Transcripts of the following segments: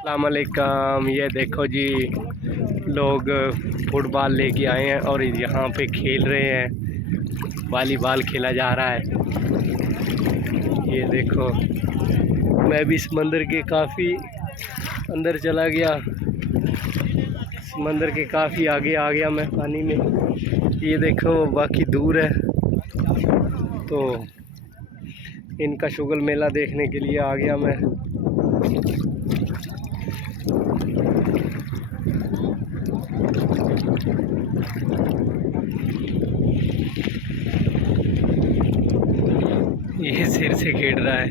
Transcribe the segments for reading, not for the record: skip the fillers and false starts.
अस्सलाम वालेकुम। ये देखो जी, लोग फुटबॉल लेके आए हैं और यहाँ पे खेल रहे हैं। वॉलीबॉल खेला जा रहा है। ये देखो, मैं भी समंदर के काफ़ी अंदर चला गया, समंदर के काफ़ी आगे आ गया मैं पानी में। ये देखो, बाकी दूर है तो इनका शुगल मेला देखने के लिए आ गया मैं। ये सिर से खेल रहा है।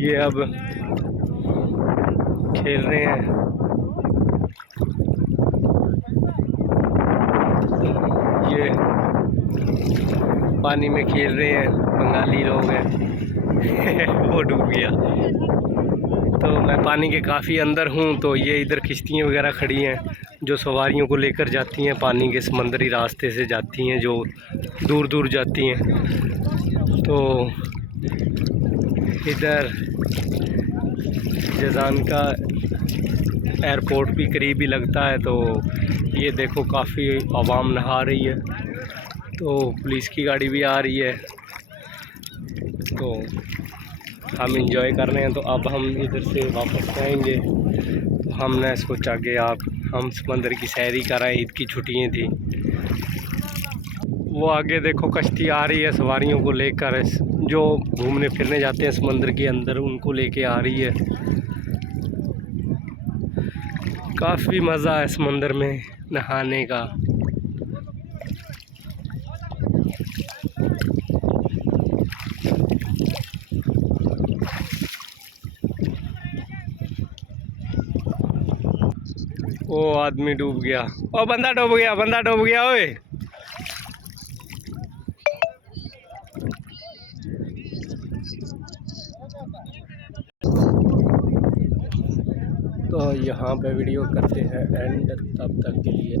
ये अब खेल रहे हैं। ये पानी में खेल रहे हैं, बंगाली लोग हैं। वो डूब गया। तो मैं पानी के काफ़ी अंदर हूँ, तो ये इधर किश्तियाँ वगैरह खड़ी हैं जो सवारियों को लेकर जाती हैं, पानी के समंदरी रास्ते से जाती हैं, जो दूर दूर जाती हैं। तो इधर जज़ान का एयरपोर्ट भी करीब ही लगता है। तो ये देखो, काफ़ी आवाम नहा रही है, तो पुलिस की गाड़ी भी आ रही है। तो हम इंजॉय कर रहे हैं। तो अब हम इधर से वापस जाएंगे। तो हमने सोचा कि हम समंदर की सैरी कराएं, ईद की छुट्टियाँ थी। वो आगे देखो कश्ती आ रही है, सवारियों को लेकर, जो घूमने फिरने जाते हैं समंदर के अंदर, उनको लेके आ रही है। काफ़ी मज़ा है समंदर में नहाने का। वो आदमी डूब गया। ओ बंदा डूब गया, बंदा डूब गया। ओए तो यहाँ पे वीडियो करते हैं एंड। तब तक के लिए